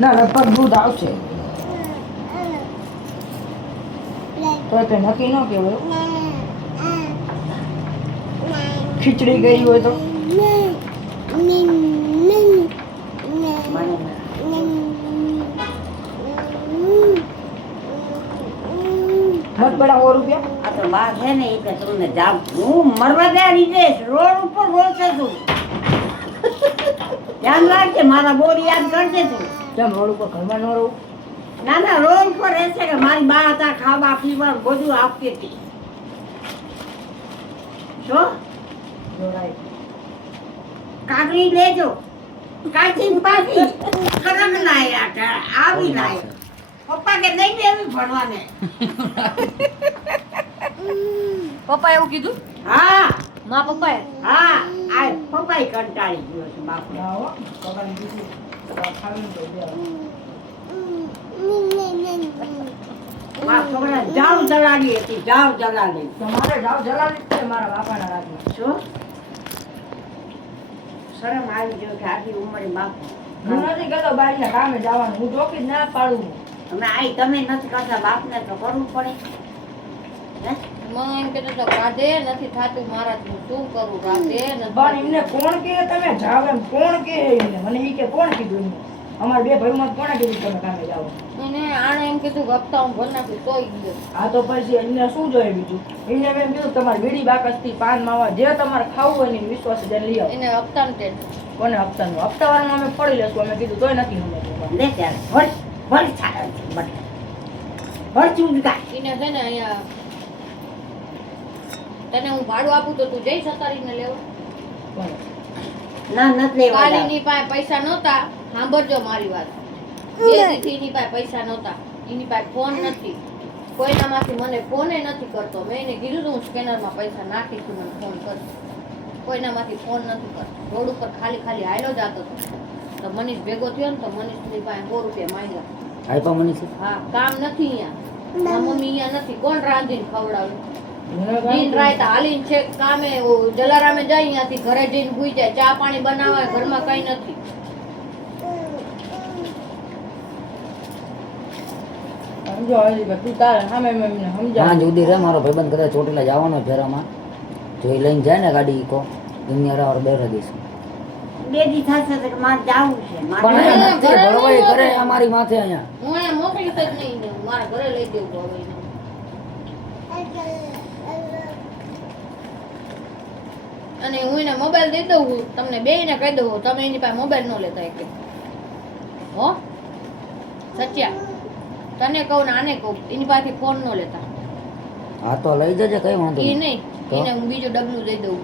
ના લગભગ દૂધ આવશે તો તે નક્કી ન કહેવાય ખીચડી ગઈ હોય તો મત બડા 100 રૂપિયા આ તો વાત છે ને એ કે તમને જાવ હું મરવા દે રીજેશ રોડ ઉપર બોલશે તું ધ્યાન રાખજે મારા બોર યાદ કરજે તું કેમ રોડ ઉપર ઘરમાં ન રહું ના ના રોડ ઉપર રહેશે કે મારી બા હતા ખાવા પીવા બધું આપતી હતી જો જોડાય કાકડી લેજો કાચી પાકી કરમ લાયા આવી લાય પપ્પા કે નહીં દેવી ભણવાને પપ્પા એવું કીધું હા માં પપ્પાએ હા આ પપ્પાએ કંટાળી ગયો છે બાપુ ના હો પપ્પાને કીધું તો ખાવાનું તો દે મારા છોકરા જાવ જલાડી હતી જાવ જલાડી તમારે જાવ જલાવી જ છે મારા બાપાના રાતમાં શું શરમ આવી ગયો કે આટલી ઉંમરે બાપુ હું નથી કહેતો બહારના કામે જવાનું હું ચોકી જ ના પાડું અમે આઈ તમે નથી કરતા બાપને તો કરવું પડે હે મને એમ કહેતો તો રાધે નથી થાતું મારાથી હું શું કરું રાધે નથી પણ એમને કોણ કહે તમે જાવ એમ કોણ કહે એમને મને ઈ કે કોણ કીધું એમને અમારા બે ભાઈમાં કોણે કીધું તમે કામે જાવ એને આણે એમ કીધું કે હપ્તા હું ભરી નાખું તોય ગયો આ તો પછી એમને શું જોઈએ બીજું એમને એમ કીધું તમારે વીડી બાકસથી પાન માવા જે તમારે ખાવું હોય ને વિશ્વાસ જઈને લઈ આવો એને હપ્તાનું ટેન્શન કોને હપ્તાનું હપ્તાવાળામાં અમે ફળી લેશું અમે કીધું તોય નથી સમજતું લે ત્યારે ભર ભર છાડા બટ ભર ચૂંટકા એને છે ને અહીંયા તને હું ભાડું આપું તો તું જઈ સતારીને લેવા કોને? ના નથી લેવા કાલીની પાસે પૈસા નહોતા સાંભળજો મારી વાત બે દીથી એની પાસે પૈસા નહોતા એની પાસે ફોન નથી કોઈનામાંથી મને ફોને નથી કરતો મેં એને કીધું તું હું સ્કેનરમાં પૈસા નાખીશું મને ફોન કરજો કોઈનામાંથી ફોન નથી કરતો રોડ ઉપર ખાલી ખાલી હાલ્યો જતો હતો તો મનીષ ભેગો થયો ને તો મનીષની પાસે 100 રૂપિયા માંગ્યા આપ્યા મનીષ હા કામ નથી અહીંયા મમ્મી અહીંયા નથી કોણ રાંધીને ખવડાવ્યું મને કાંઈ દિન રાત હાલીને છે કામે જલારામે જાય અહીંયાથી ઘરે જઈને ભૂઈ જાય ચા પાણી બનાવે ઘરમાં કઈ નથી સમજો હજી કે તું તારે સામે મેં એમને સમજાવ પાંચ સુધી રે મારો ભાઈબંધ કદાચ ચોટીલા જવાનો ફેરામાં જો એ લઈને જાય ને ગાડી ઈકો એમની અરાવર બે રહીશ બે દી થશે તો કે મારે જાવું છે પણ મારે અહીંયા નથી ભરવાઈ કરે અમારી માથે અહીંયા હું અહીંયા મોકલી જ નહીં ને મારા ઘરે લઈ દેવું હવે એને. અને હું એને મોબાઈલ દઈ દઉં તમને બેયને કહી દઉં તમે એની પાસે મોબાઈલ ન લેતા એક હો સચ્યા તને કહું ને આને કહું એની પાસેથી ફોન ન લેતા હા તો લઈ જજે કઈ વાંધો એ નહીં નહીં તો? એને હું બીજું ડબલું દઈ દઉં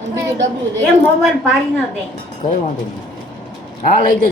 અને બીજું ડબલું દઈ એ દઉં મોબાઈલ પાડી ન દે કઈ વાંધો નહીં હા લઈ જજે